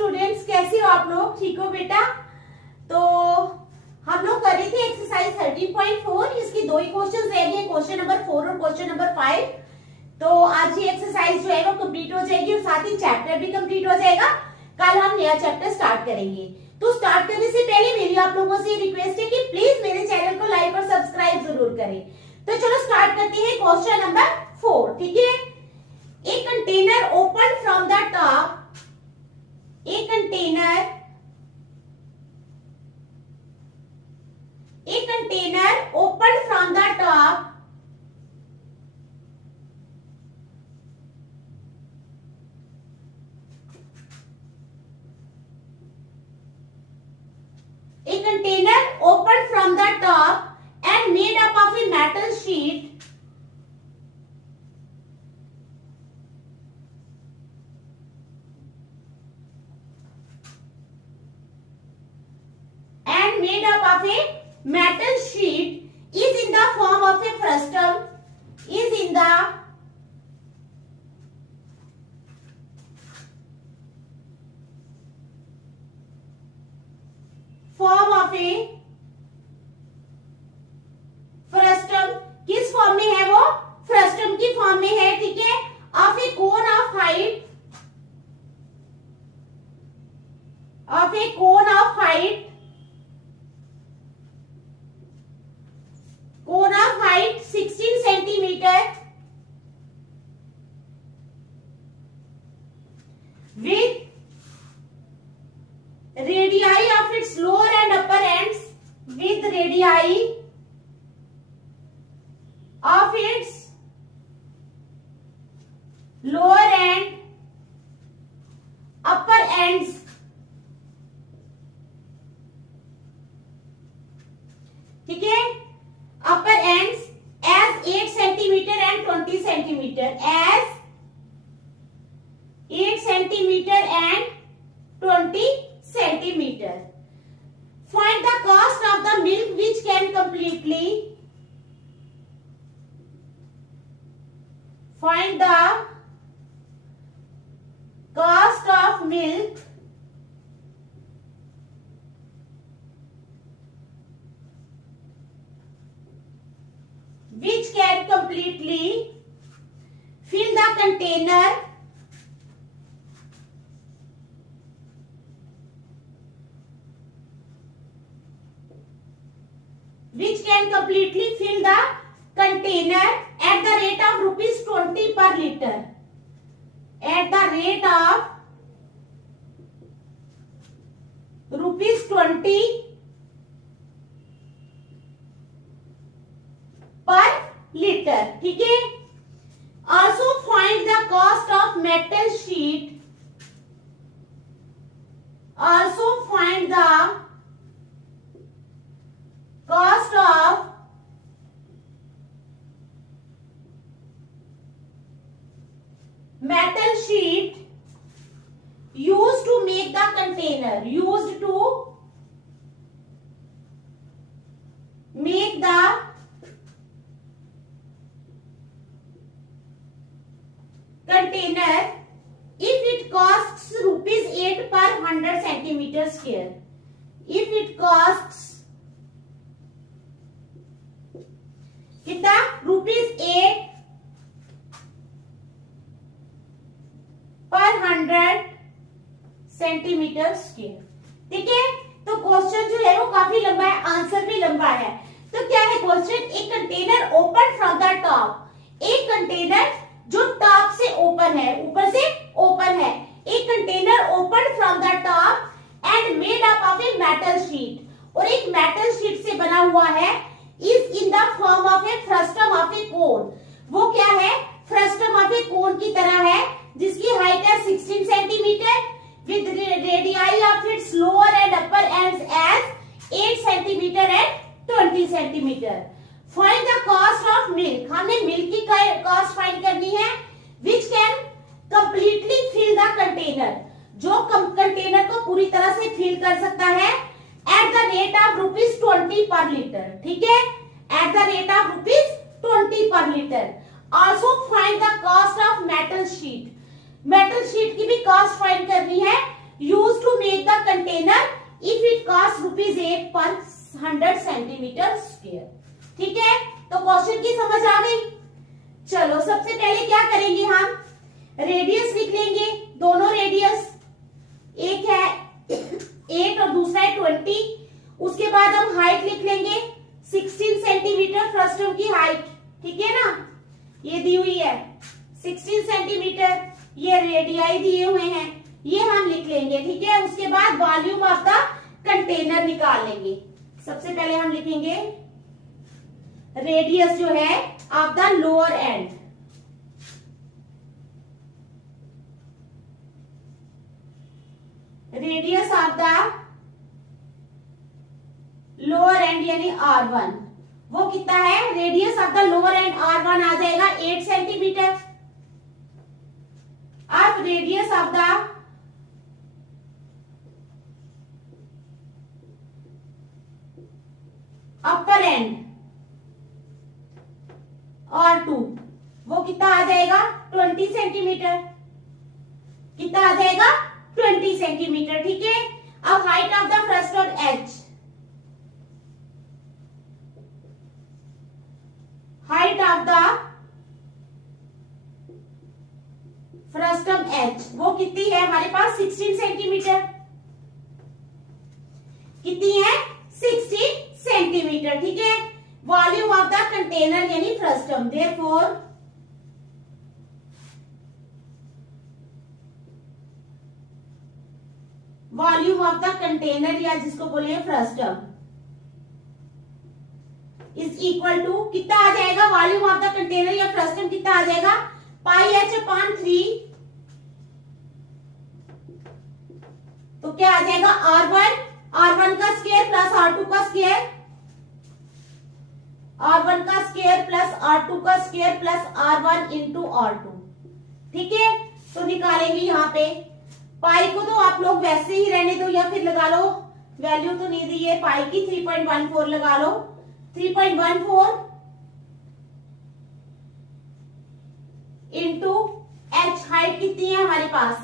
Students, कैसे हो आप लोग? ठीक हो बेटा? तो हम लोग कर रहे थे एक्सरसाइज 13.4। इसकी दो ही क्वेश्चन रह गए, क्वेश्चन नंबर 4 और क्वेश्चन नंबर 5। तो आज ये एक्सरसाइज जो है वो कंप्लीट हो जाएगी और साथ ही चैप्टर भी कंप्लीट हो जाएगा। कल हम नया चैप्टर स्टार्ट करेंगे। तो स्टार्ट करने से पहले मेरी आप लोगों से रिक्वेस्ट है कि प्लीज मेरे चैनल को लाइक और सब्सक्राइब जरूर करें। तो चलो स्टार्ट करते हैं क्वेश्चन नंबर 4। ठीक है, a container opened from the top, a container opened from the top a container opened from the top and made up of a metal sheet made up of a metal sheet is in the form of a frustum, is in the form of a frustum। किस form में है वो? Frustum की form में है। ठीक है, of A cone of height, of A cone of height, cone of height 16 centimetre with radii of its lower and upper ends, with radii of its lower and upper ends, ठीक है, upper ends as 8 centimeter and 20 centimeter, as 8 centimeter and 20 centimeter. Find the cost of the milk which can completely, find the cost of milk which can completely fill the container which can completely fill the container at the rate of rupees 20 per liter, at the rate of rupees 20 per liter। ठीक है, also find the cost of metal sheet, also find the cost of metal sheet used to make the container, used to make the container if it costs rupees 8 per 100 centimeter square, if it costs कितना? Rupees 8 पर 100 centimetre square. ठीक है, तो question जो है वो काफी लंबा है, आंसर भी लंबा है। तो क्या है क्वेश्चन? एक container open from the top, एक कंटेनर जो टॉप से ओपन है, ऊपर से ओपन है, एक container open from the top and made up of a metal sheet, और एक मेटल शीट से बना हुआ है, is in the form of a frustum of a cone। वो क्या है? फ्रस्टम ऑफ ए कोन की तरह है, जिसकी हाइट है 16 centimetre with radii of its lower and upper ends as 8 centimeter and 20 centimeter। Find the cost of milk। हमने milk की कॉस्ट फाइंड करनी है, which can completely fill the container, जो कंटेनर को पूरी तरह से फिल कर सकता है, at the rate of rupees 20 per liter। ठीक है, at the rate of rupees 20 per liter। Also find the cost of metal sheet। Metal sheet की भी कॉस्ट फाइंड करनी है, use to make the container if it cost ₹8 पर 100 centimetre square. ठीक है, तो क्वेश्चन की समझ आ गई। चलो सबसे पहले क्या करेंगे, हम रेडियस लिख लेंगे। दोनों रेडियस, एक है 8 और दूसरा है 20। उसके बाद हम हाइट लिख लेंगे 16 सेंटीमीटर फ्रस्टम की हाइट। ठीक है ना, ये दी हुई है 16 सेंटीमीटर, ये रेडियाई दिए हुए हैं, ये हम लिख लेंगे। ठीक है, उसके बाद वॉल्यूम ऑफ द कंटेनर निकाल लेंगे। सबसे पहले हम लिखेंगे रेडियस जो है of the lower and, radius of the lower and यानी R1, वो कितना है? Radius of the lower and R1 आ जाएगा 8 सेंटीमीटर। अब radius of the upper and R2, वो कितना आ जाएगा? 20 सेंटीमीटर। कितना आ जाएगा? 20 सेंटीमीटर। ठीक है, अब height of the frustum H, height of the frustum H वो कितनी है हमारे पास? 16 सेंटीमीटर। कितनी है? 16 सेंटीमीटर। ठीक है, वॉल्यूम ऑफ द कंटेनर यानी frustum, therefore volume of the container या जिसको बोले फ्रस्टम इज इक्वल टू, कितना आ जाएगा? वॉल्यूम ऑफ द कंटेनर या फ्रस्टम कितना आ जाएगा? πh/3। तो क्या आ जाएगा? R1 का स्क्वायर प्लस R2 का स्क्वायर, R1 का स्क्वायर प्लस R2 का square plus R1 into R2। ठीक है, तो निकालेंगे यहाँ पे पाई को, तो आप लोग वैसे ही रहने दो या फिर लगा लो, वैल्यू तो नहीं दी है पाई की, 3.14 लगा लो। 3.14 इंटू H, हाइट कितनी है हमारे पास?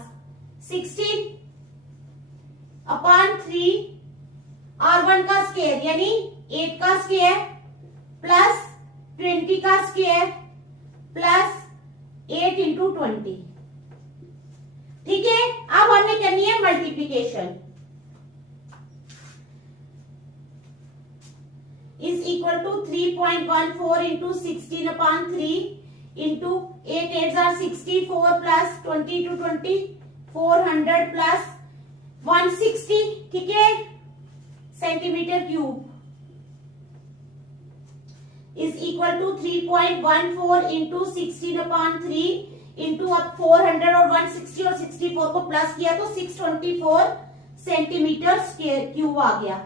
16 अपॉन 3, R1 का स्क्वायर यानी 8 का स्क्वायर प्लस 20 का स्क्वायर प्लस 8 इंटू 20। ठीक है, अब हमने करनी है multiplication. Is equal to 3.14 into 16 upon 3 into 8 8 are 64 plus 20 two 20 400 plus 160। ठीक है, centimetre cube is equal to 3.14 into 16 upon 3 into अब 400 और 160 और 64 को प्लस किया तो 624 सेंटीमीटर क्यूब आ गया।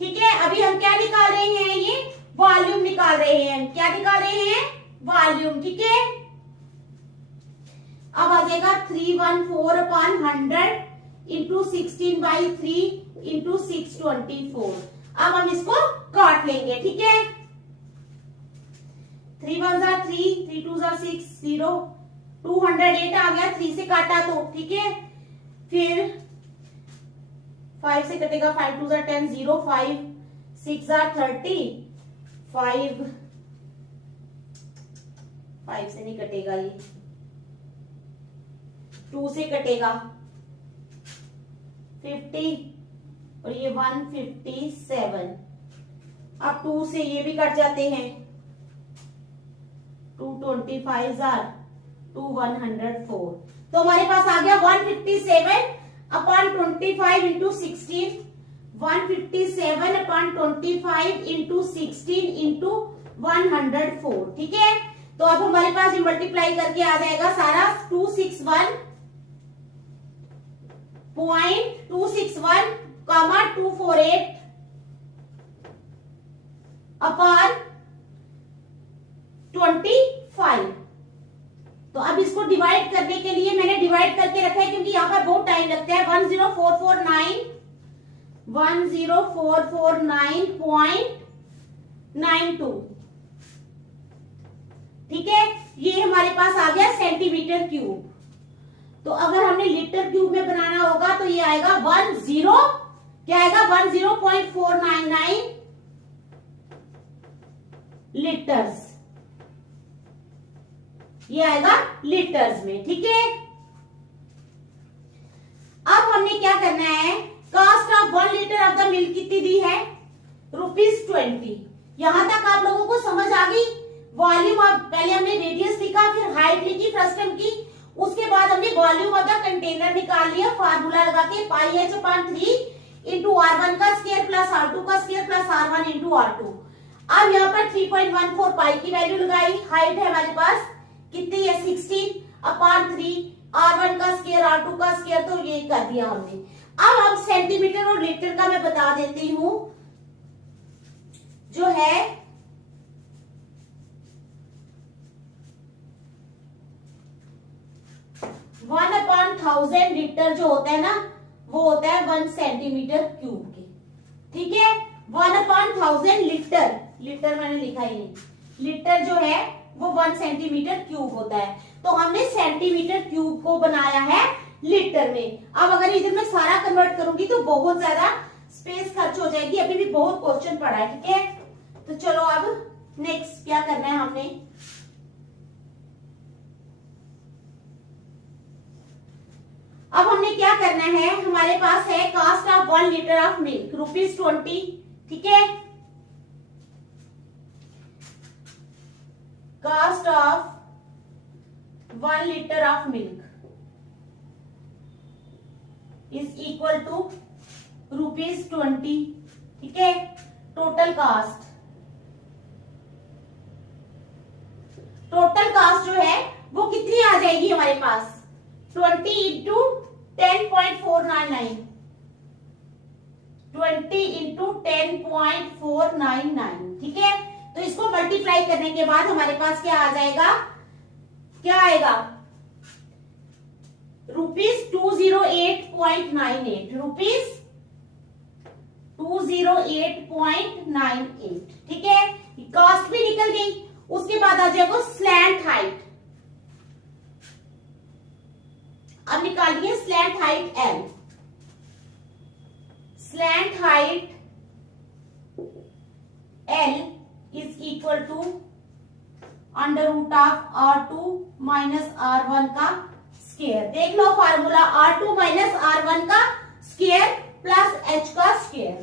ठीक है, अभी हम क्या निकाल रहे हैं? ये वॉल्यूम निकाल रहे हैं। क्या निकाल रहे हैं? वॉल्यूम। ठीक है, अब आ जाएगा 314/100 इंटू 16/3 इंटू 624। अब हम इसको काट लेंगे। ठीक है, 3 1 are 3, 3 2 are 6, 0, 208 आ गया 3 से काटा तो। ठीक है, फिर 5 से कटेगा, 5 2 are 10, 0, 5 6 are 30, 5 से नहीं कटेगा, ये 2 से कटेगा 50 और ये 157। अब 2 से ये भी कट जाते हैं, 225 are 104। तो हमारे पास आ गया 157/25 इंटू 16, 157/25 इंटू 16 इंटू 104। ठीक है, तो अब हमारे पास ये मल्टीप्लाई करके आ जाएगा सारा 261.248 अपॉन 25। तो अब इसको डिवाइड करने के लिए मैंने डिवाइड करके रखा है क्योंकि यहाँ पर बहुत टाइम लगता है। 10449.92। ठीक है, ये हमारे पास आ गया सेंटीमीटर क्यूब। तो अगर हमने लीटर क्यूब में बनाना होगा तो ये आएगा 10.499 लीटर्स, ये आएगा लीटर्स में। ठीक है, अब हमने क्या करना है, cost of 1 litre of the milk कितनी दी है, ₹20। यहां तक आप लोगों को समझ आ गई। वॉल्यूम ऑफ, पहले हमने रेडियस लिखा, फिर हाइट लिखी फर्स्ट टर्म की, उसके बाद हमने वॉल्यूम ऑफ द कंटेनर निकाल लिया फार्मूला लगा के, पाई एच अपॉन 3 इंटू R1 का स्क्वायर प्लस R2 का square plus R1 into R2। अब यहाँ पर 3.14 पाई की वैल्यू लगाई, हाइट है हमारे पास कितनी है 16 अपॉन 3, R1 का स्क्वायर R2 का स्क्वायर, तो ये कर दिया हमने। अब हम सेंटीमीटर और लीटर का मैं बता देती हूं, जो है 1/1000 लीटर जो होता है ना, वो होता है 1 सेंटीमीटर क्यूब के। ठीक है, 1/1000 लीटर, लीटर मैंने लिखा ही नहीं, लीटर जो है वो 1 सेंटीमीटर क्यूब होता है। तो हमने सेंटीमीटर क्यूब को बनाया है लीटर में। अब अगर इधर मैं सारा कन्वर्ट करूंगी तो बहुत ज्यादा स्पेस खर्च हो जाएगी, अभी भी बहुत क्वेश्चन पड़ा है। ठीक है, तो चलो अब नेक्स्ट क्या करना है हमने, अब हमने क्या करना है, हमारे पास है cost of 1 litre of milk ₹20। ठीक है, cost of 1 litre of milk is equal to ₹20। ठीक है, टोटल कॉस्ट, टोटल कॉस्ट जो है वो कितनी आ जाएगी हमारे पास, 20 इंटू 10.499, 20 इंटू 10.499। ठीक है, तो इसको मल्टीप्लाई करने के बाद हमारे पास क्या आ जाएगा, क्या आएगा, ₹208.98, ₹208.98। ठीक है, कॉस्ट भी निकल गई। उसके बाद आ जाएगा स्लैंट हाइट, अब निकालिए slant height L, slant height L is equal to √R2 minus R1 का स्क्वायर। देख लो फार्मूला, R2 माइनस R1 का स्क्वायर प्लस H का square,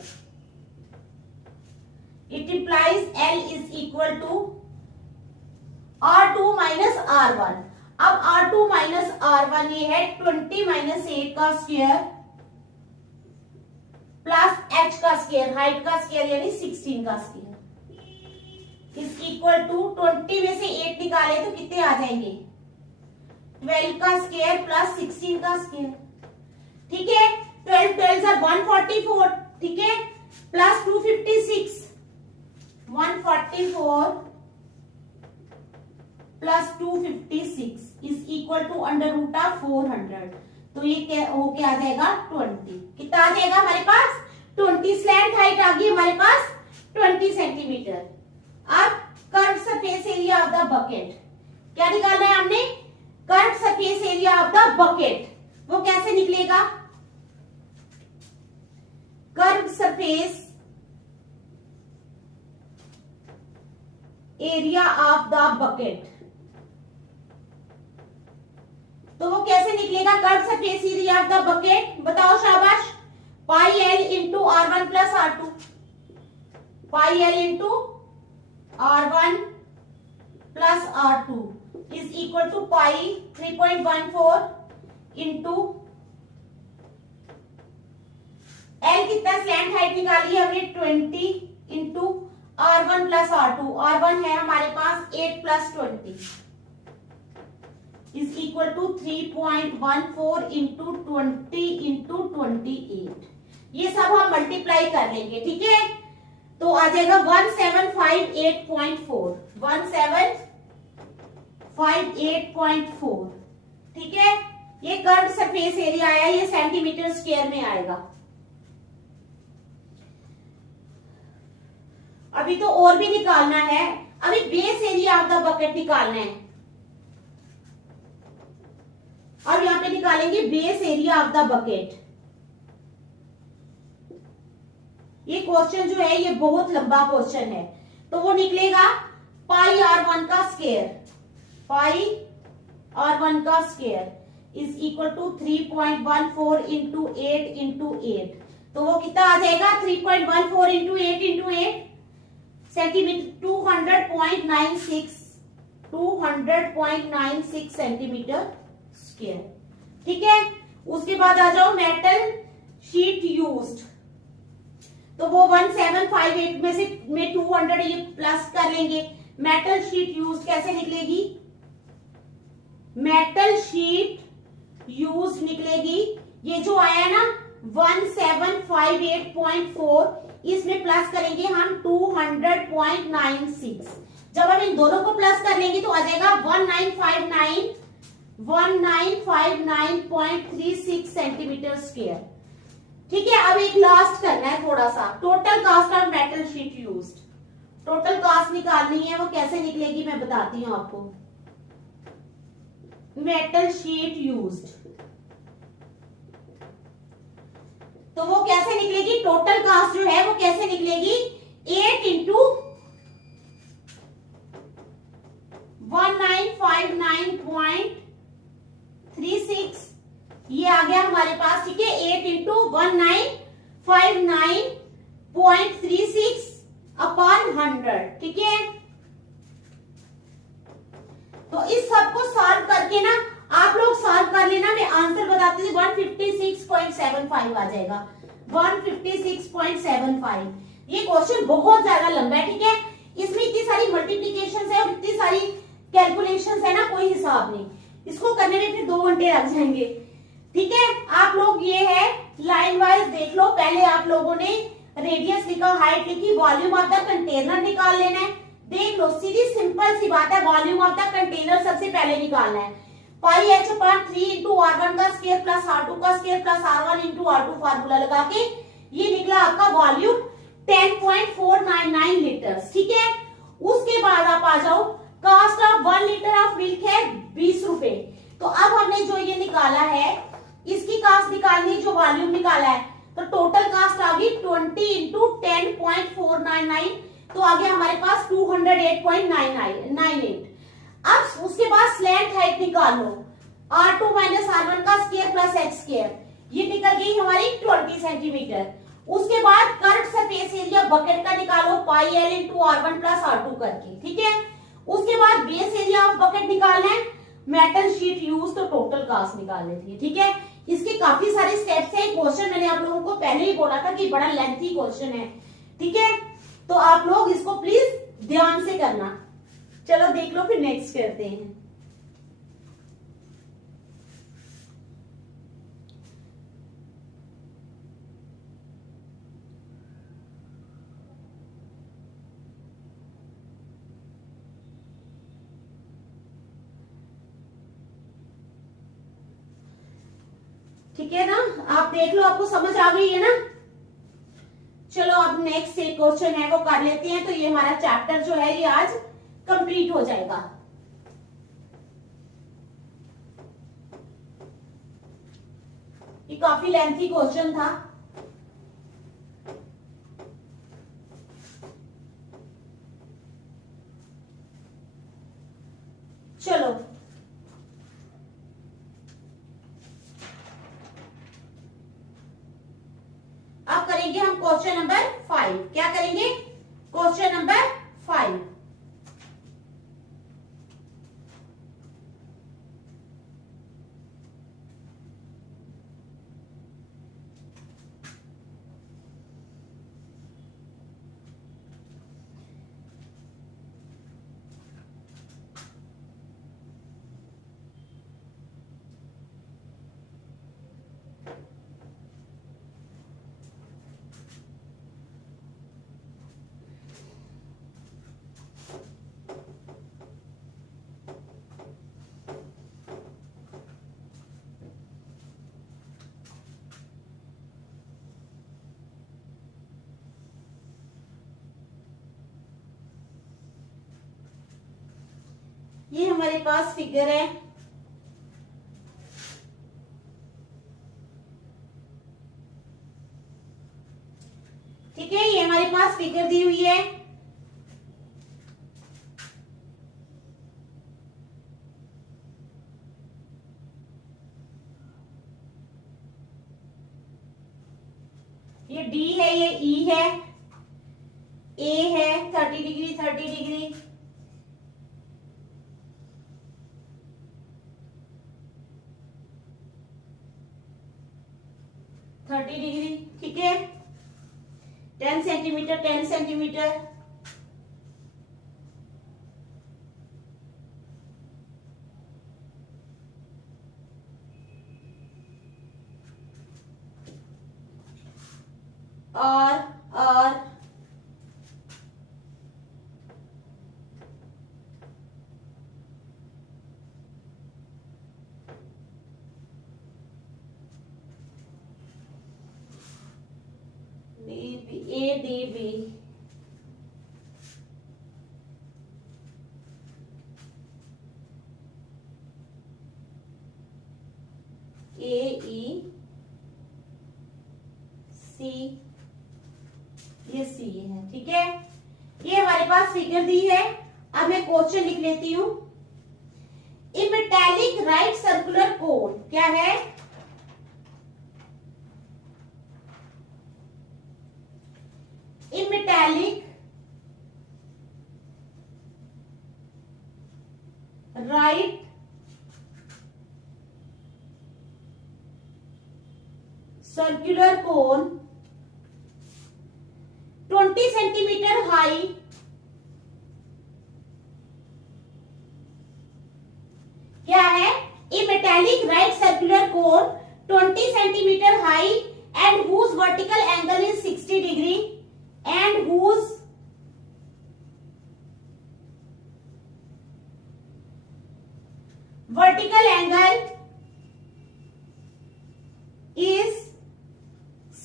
it implies L is equal to R2 minus R1। अब R2 minus R1 ये है 20 minus 8 का square plus H का square, height का स्क्वायर यानी 16 का स्क्वायर, इज इक्वल टू 20 में से 8 निकाले तो कितने आ जाएंगे, 12 का स्क्वायर प्लस 16 का स्क्वायर। ठीक है, 12 12 144। ठीक है, plus 256, 144 plus 256 is equal to √400। तो ये क्या हो के आ जाएगा 20। कितना आ जाएगा हमारे पास 20। स्लैंट हाइट आ गई हमारे पास 20 सेंटीमीटर। अब curve surface area of the bucket क्या निकालना है हमने, curve surface area of the bucket, वो कैसे निकलेगा, curve surface area of the bucket, तो वो कैसे निकलेगा, curve surface area of the bucket, बताओ शाबाश, pi L into R1 plus R2, pi L into R1 plus R2 is equal to pi 3.14 into L कितना, स्लैंट हाइट निकाली है हमने 20 into R1 plus R2, R1 है हमारे पास 8 plus 20 is equal to 3.14 into 20 into 28। ये सब हम मल्टीप्लाई कर लेंगे। ठीक है, तो आ जाएगा 1758.4, 1758.4। ठीक है, ये कर्व सरफेस एरिया आया, ये सेंटीमीटर स्क्वायर में आएगा। अभी तो और भी निकालना है, अभी base area of the bucket निकालना है। अब यहाँ पे निकालेंगे base area of the bucket. ये क्वेश्चन जो है ये बहुत लंबा क्वेश्चन है, तो वो निकलेगा पाई r1 का स्क्वायर, पाई r1 का square is equal to 3.14 into 8 into 8। तो वो कितना आ जाएगा 3.14 into 8 into 8 centimetre 200.96 centimetre square. ठीक है, उसके बाद आ जाओ मेटल शीट यूज्ड, तो वो 1758 में से 200 ये प्लस कर लेंगे। मेटल शीट यूज्ड कैसे निकलेगी, मेटल शीट यूज्ड निकलेगी, ये जो आया ना 1758.4 इसमें प्लस करेंगे हम 200.96। जब हम इन दोनों को प्लस कर लेंगे तो आ जाएगा 1959.36 सेंटीमीटर स्क्वायर। ठीक है, अब एक लास्ट करना है थोड़ा सा, total cast of metal sheet used. Total cast निकालनी है, वो कैसे निकलेगी मैं बताती हूं आपको। मेटल शीट यूज्ड, तो वो कैसे निकलेगी, टोटल कास्ट जो है वो कैसे निकलेगी 8 इंटू 1959.36 ये आ गया हमारे पास। ठीक है, 8 इंटू 1959.36 अपॉन 100। ठीक है, तो इस सब को सॉल्व करके ना आप लोग सॉल्व कर लेना, मैं आंसर बताती थी 156.75 आ जाएगा, 156.75। ये क्वेश्चन बहुत ज्यादा लंबा है। ठीक है, इसमें इतनी सारी मल्टीप्लीकेशन है और इतनी सारी कैलकुलेशंस है ना, कोई हिसाब नहीं, इसको करने में फिर 2 घंटे लग जाएंगे। ठीक है, आप लोग ये है लाइन वाइज देख लो। पहले आप लोगों ने रेडियस लिखा, हाइट लिखी, वॉल्यूम ऑफ द कंटेनर निकाल लेना है। देख लो, सीधी सिंपल सी बात है, वॉल्यूम ऑफ द कंटेनर सबसे पहले निकालना है। पाई h अपॉन 3 इंटू r1 का स्क्वायर प्लस r2 का square plus r1 into r2 formula लगा के ये निकला आपका वॉल्यूम 10.499 लीटर। ठीक है, उसके बाद आप आ जाओ, cost of 1 litre of milk है 20 रुपए। तो अब हमने जो ये निकाला है इसकी कास्ट निकालनी, जो वॉल्यूम निकाला है, तो टोटल कास्ट आ गई 20 इंटू 10.499, तो आ गया हमारे पास 208.98। अब उसके बाद स्लैंट हाइट निकाल लो, r2 माइनस r1 का स्क्वायर प्लस h स्क्वायर, ये निकल गई हमारी 20 सेंटीमीटर। उसके बाद कर्व सरफेस एरिया बकेट का निकालो, पाई l into r1 plus r2 करके। ठीक है, उसके बाद बेस एरिया ऑफ बकेट निकालना है, मेटल शीट यूज, तो टोटल कास्ट निकालनी थी। ठीक है, इसके काफी सारे स्टेप्स हैं। क्वेश्चन मैंने आप लोगों को पहले ही बोला था कि बड़ा लेंथी क्वेश्चन है। ठीक है, तो आप लोग इसको प्लीज ध्यान से करना। चलो देख लो, फिर नेक्स्ट करते हैं। ठीक है ना, आप देख लो, आपको समझ आ गई है ना। चलो अब नेक्स्ट एक क्वेश्चन है वो कर लेते हैं, तो ये हमारा चैप्टर जो है ये आज कंप्लीट हो जाएगा। ये काफी लेंथी क्वेश्चन था। चलो अब करेंगे हम क्वेश्चन नंबर 5। क्या करेंगे, क्वेश्चन नंबर 5। ये हमारे पास फिगर है, ठीक है, ये हमारे पास फिगर दी हुई है। ये डी है, ये ई है, ए है 30 डिग्री 30 डिग्री, ठीक है। 10 सेंटीमीटर 10 सेंटीमीटर, और ए डी बी, ए ई सी, ये सी है, ठीक है। ये हमारे पास फिगर दी है। अब मैं क्वेश्चन लिख लेती हूं। A metallic right circular cone क्या है? A metallic right circular cone 20 centimetre high क्या है? A metallic right circular cone 20 centimetre high and whose vertical angle is 60 degree and whose vertical angle is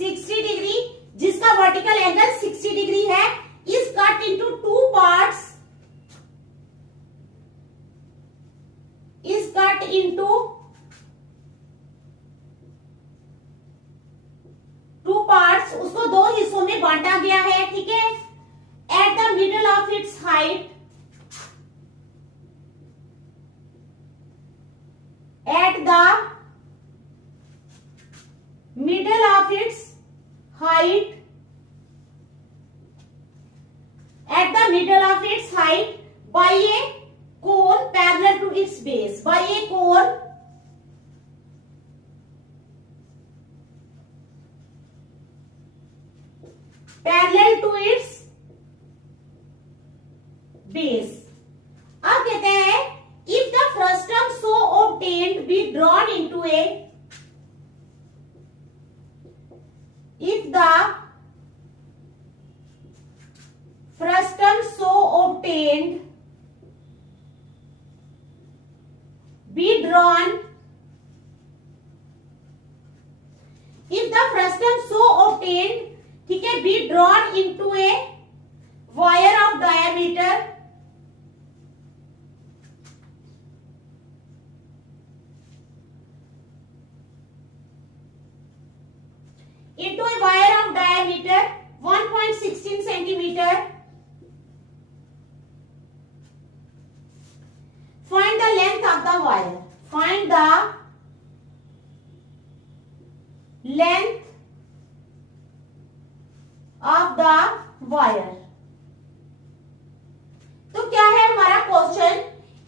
60 degree, जिसका vertical angle 60 degree है, is cut into two parts, is cut into two parts, उसको दो हिस्सों में बांटा गया है, ठीक है। At the middle of its height, at the middle of its height, at the middle of its height by a cone parallel to its base, by a cone parallel to its base। अब कहते हैं if the frustum so obtained be drawn into a, if the frustum so obtained be drawn, if the frustum so obtained, ठीक है, be drawn into a wire of diameter into a wire of diameter 1.16 centimeter, find the length of the wire, find the length of the wire। तो क्या है हमारा question?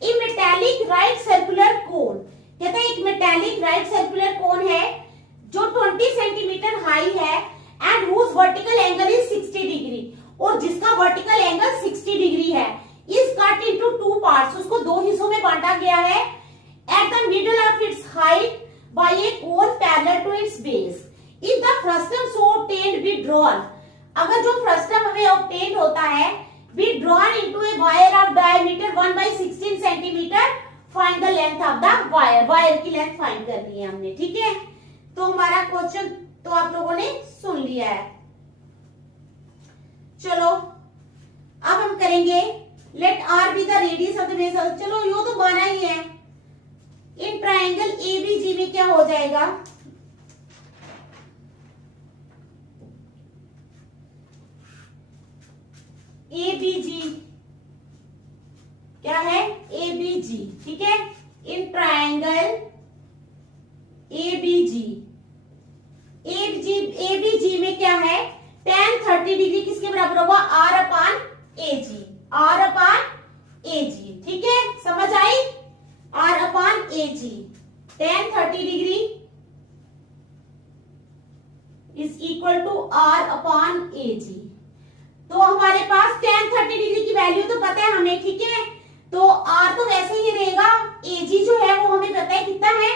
ए metallic right circular कोन, कहते हैं एक metallic right circular कोन है जो 20 centimetre high है and whose vertical angle is 60 degree, और जिसका वर्टिकल एंगल 60 डिग्री है, is cut into two parts, उसको दो हिस्सों में बांटा गया है। At the middle of its height by a cone parallel to its base, if the frustum so obtained be drawn, अगर जो फ्रस्टम हमें ऑब्टेन्ड होता है, be drawn into a wire of diameter 1/16 centimetre, find the length of the wire, wire की length find करनी है हमने, ठीक है। तो हमारा क्वेश्चन तो आप लोगों ने सुन लिया है। चलो अब हम करेंगे let R be the radius of the base. चलो यो तो बना ही है। इन ट्राइंगल एबीजी में क्या हो जाएगा? ABG क्या है, ABG, ठीक है, इन ट्रायंगल ABG में क्या है, tan 30 डिग्री किसके बराबर होगा, R/AG, ठीक है, समझ आई, R/AG, tan 30 degree is equal to R/AG। तो हमारे पास tan 30 डिग्री की वैल्यू तो पता है हमें, ठीक है, तो R तो वैसे ही रहेगा, AG जो है वो हमें पता है कितना है,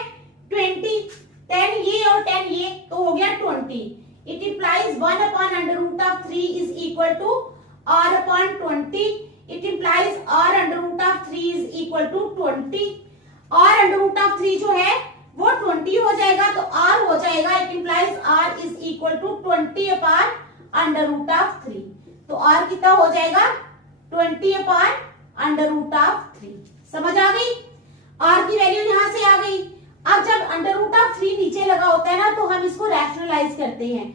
20, 10 ये और 10 ये, तो हो गया 20। It implies 1/√3 is equal to R/20। It implies R/3 is equal to 20। R/3 जो है वो 20 हो जाएगा, तो R हो जाएगा, it implies R is equal to 20/√3। तो R कितना हो जाएगा, 20/√3। समझ आ गई, R की वैल्यू यहां से आ गई। अब जब √3 नीचे लगा होता है ना, तो हम इसको रैशनलाइज करते हैं,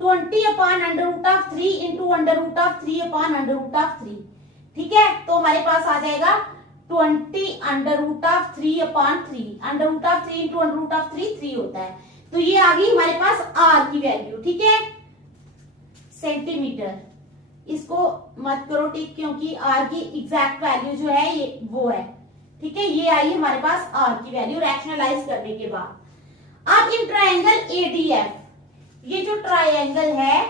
20/√3 इंटू √3/√3, ठीक है, तो हमारे पास आ जाएगा 20/√3/3, √3 इंटू √3 3 होता है, तो ये आ गई हमारे पास R की वैल्यू, ठीक है, सेंटीमीटर। इसको मत करो टिक, क्योंकि R की एग्जैक्ट वैल्यू जो है ये वो है, ठीक है, ये आई हमारे पास R की वैल्यू रैशनलाइज करने के बाद। अब इन ट्रायंगल ADF, ये जो ट्रायंगल है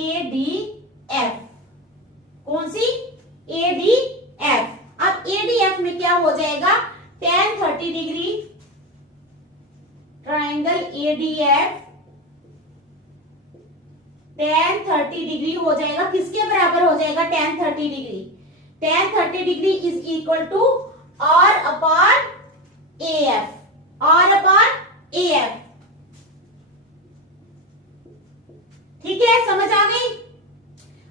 ADF, कौन सी, ADF। अब ADF में क्या हो जाएगा, tan 30 degree, triangle ADF tan 30 degree हो जाएगा, किसके बराबर हो जाएगा, tan 30 degree, tan 30 degree is equal to R/AF, R/AF, ठीक है, समझ आ गई।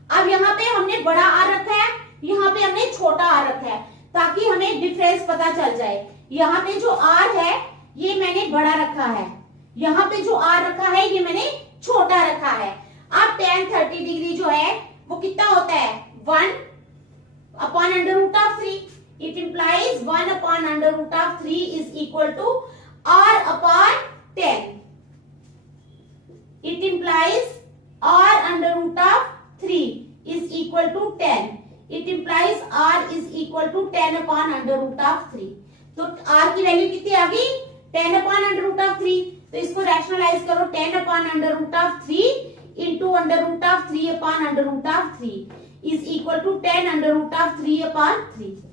अब यहाँ पे हमने बड़ा R रखा है, यहाँ पे हमने छोटा R रखा है, ताकि हमें डिफरेंस पता चल जाए। यहाँ पे जो R है ये मैंने बड़ा रखा है, यहाँ पे जो R रखा है ये मैंने छोटा रखा है। अब tan 30 डिग्री जो है वो कितना होता है, 1/√3। It implies 1/√3 is equal to R/10। It implies R/3 is equal to 10। It implies R is equal to 10/√3। तो R की वैल्यू कितनी आ गई, 10/√3। तो इसको रैशनलाइज करो, 10/√3 इंटू √3/√3 इज इक्वल टू 10/√3/3।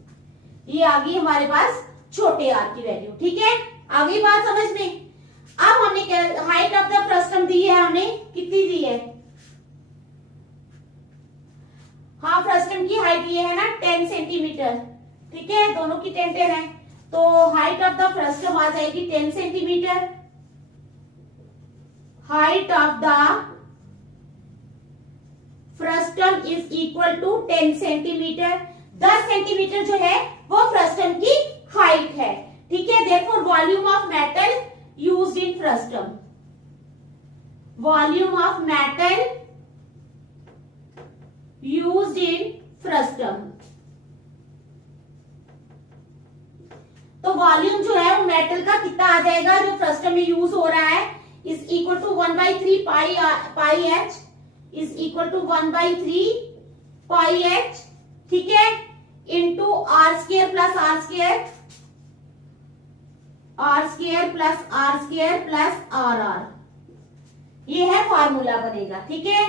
ये आ गई हमारे पास छोटे R की वैल्यू, ठीक है, आ गई बात समझ में। अब हमने हाइट ऑफ द फ्रस्टम दी है, हमने कितनी दी है, हाँ, फ्रस्टम की हाइट ये है ना 10 सेंटीमीटर, ठीक है, दोनों की 10 10 है, तो हाइट ऑफ द फ्रस्टम आ जाएगी 10 centimetre. Height of the frustum is equal to 10 centimetre. 10 centimetre जो है वो फ्रस्टम की हाइट है, ठीक है, therefore volume of metal used in frustum, volume of metal used in frustum. तो वॉल्यूम जो है वो मेटल का कितना आ जाएगा जो फ्रस्टम में यूज हो रहा है, is equal to 1/3 pi H, is equal to 1/3 pi H, ठीक है, into R square plus R square, R square plus R square plus R R, ये है फार्मूला बनेगा, ठीक है।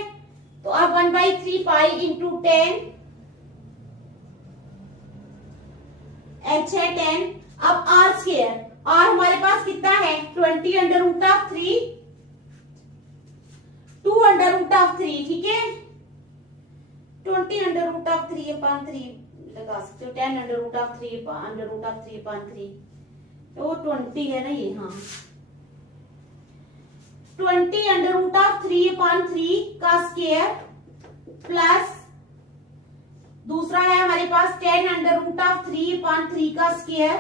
तो अब 1/3 पाई इंटू 10, एच है 10। अब आर स्क्वायर, आर हमारे पास कितना है 20/√3, 2/√3, ठीक है, 20/√3/3 लगा सकते हो, 10/√3/3, तो 20 है ना ये, हाँ, 20/√3/3 का स्क्वायर प्लस दूसरा है हमारे पास 10/√3/3 का square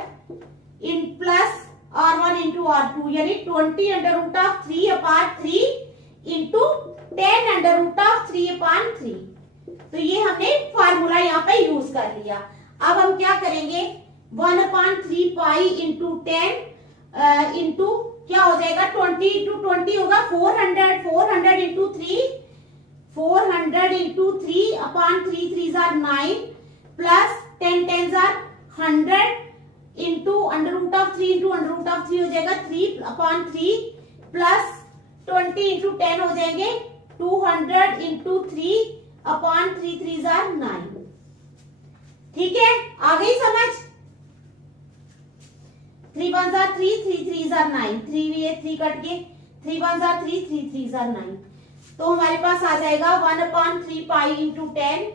in plus R1 into R2, यानी 20/√3/3 इंटू 10/√3/3, तो ये हमने फार्मूला यहाँ पे यूज कर लिया। अब हम क्या करेंगे, 1/3 पाई इंटू 10 इंटू क्या हो जाएगा, 20 इंटू 20 होगा 400, 400 इंटू 3, 400 इंटू 3 अपॉन 3 3 जार 9 प्लस 10 10 जार 100 into under root of 3 into under root of 3 हो जाएगा 3 अपॉन 3 प्लस 20 इंटू 10 हो जाएंगे 200 इंटू 3 अपॉन 3 3 जार 9। ठीक है, आ गई समझ। 3 1 जार 3, 3 3 जार 9, 3 ये 3 कट के 3 1 जार 3, 3 3 जार 9। तो हमारे पास आ जाएगा 1/3 पाई इंटू 10,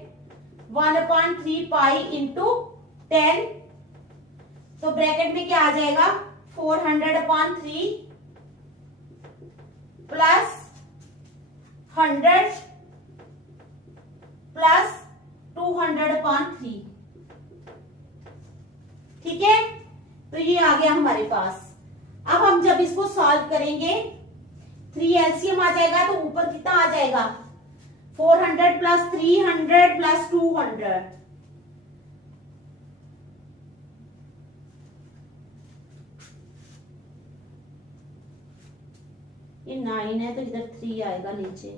1/3 पाई इंटू 10। तो ब्रैकेट में क्या आ जाएगा, 400/3 प्लस 100 प्लस 200/3। ठीक है, तो ये आ गया हमारे पास। अब हम जब इसको सॉल्व करेंगे 3 एलसीएम आ जाएगा तो ऊपर कितना आ जाएगा, 400 प्लस 300 प्लस 200। ये 9 है तो इधर 3 आएगा नीचे।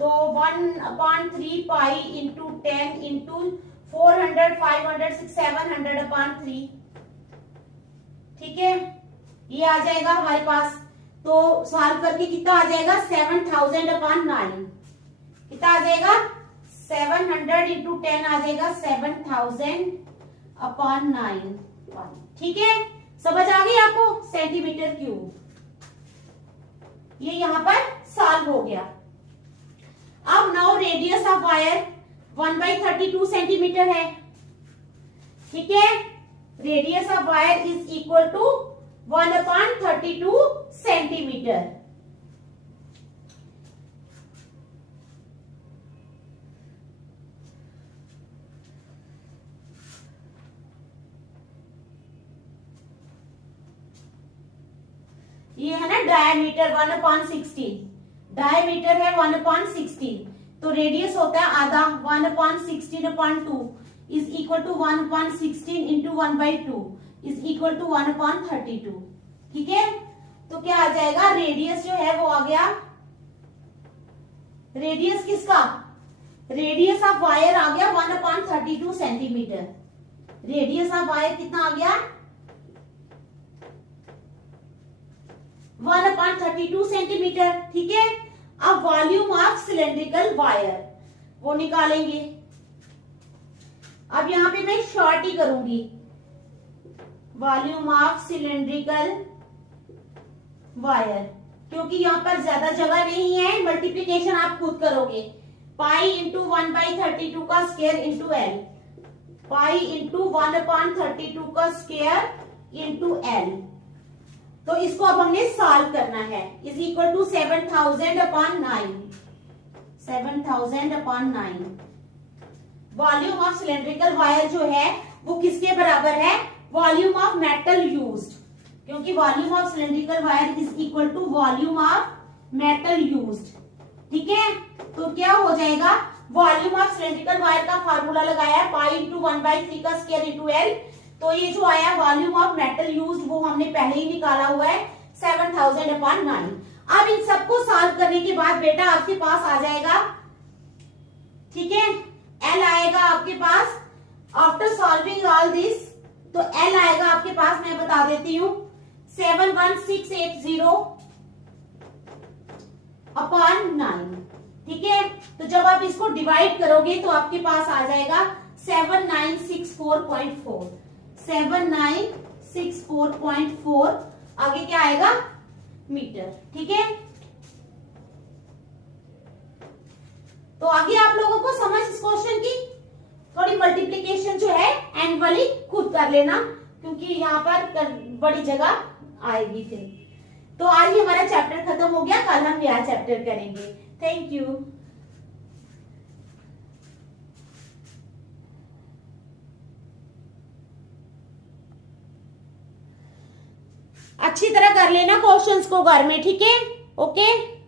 तो 1/3 पाई इंटू 10 इंटू 400 500 6 700/3। ठीक है, ये आ जाएगा हमारे पास। तो सॉल्व करके कितना आ जाएगा, 7000/9। कितना आ जाएगा, 700 इंटू 10 आ जाएगा 7000/9। ठीक है, समझ आ गई आपको, सेंटीमीटर क्यूब। ये यहां पर सॉल्व हो गया। अब now radius of wire 1/32 centimetre है। ठीक है, radius of wire is equal to 1/32 centimetre. ये है ना डायमीटर 1/16, डायमीटर है 1/16, तो रेडियस होता है आधा 1/16/2 is equal to 1/16 into 1/2 is equal to 1/32। ठीक है, तो क्या आ जाएगा, रेडियस जो है वो आ गया, रेडियस किसका, रेडियस ऑफ वायर आ गया 1/32 सेंटीमीटर। रेडियस ऑफ वायर कितना आ गया, 1/32 सेंटीमीटर। ठीक है, अब वॉल्यूम ऑफ सिलेंड्रिकल वायर वो निकालेंगे। अब यहां पे मैं शॉर्ट ही करूंगी, वॉल्यूम ऑफ सिलेंड्रिकल वायर, क्योंकि यहां पर ज्यादा जगह नहीं है। मल्टीप्लीकेशन आप खुद करोगे, पाई इंटू 1/32 का square into L, pi into 1/32 का स्क्वायर इंटू एल। तो इसको अब हमने सॉल्व करना है, is equal to 7000/9, 7000/9। Volume of cylindrical wire जो है वो किसके बराबर है, वॉल्यूम ऑफ मेटल यूज्ड, क्योंकि volume of cylindrical wire is equal to volume of metal used. ठीक है, तो क्या हो जाएगा, वॉल्यूम ऑफ सिलेंड्रिकल वायर का फार्मूला लगाया पाई इंटू 1/3 का स्क्वायर इंटू एल। तो ये जो आया वॉल्यूम ऑफ मेटल यूज्ड वो हमने पहले ही निकाला हुआ है 7000/9। अब इन सबको सॉल्व करने के बाद बेटा आपके पास आ जाएगा, ठीक है, एल आएगा आपके पास। आफ्टर सॉल्विंग ऑल दिस तो एल आएगा आपके पास, मैं बता देती हूँ 71680/9। ठीक है, तो जब आप इसको डिवाइड करोगे तो आपके पास आ जाएगा 7964.4, 7964.4। आगे क्या आएगा, मीटर। ठीक है, तो आगे आप लोगों को समझ इस क्वेश्चन की, थोड़ी मल्टीप्लीकेशन जो है एंड वाली खुद कर लेना, क्योंकि यहाँ पर बड़ी जगह आएगी फिर। तो आज ही हमारा चैप्टर खत्म हो गया, कल हम नया चैप्टर करेंगे। Thank you. अच्छी तरह कर लेना क्वेश्चंस को घर में, ठीक है, ओके।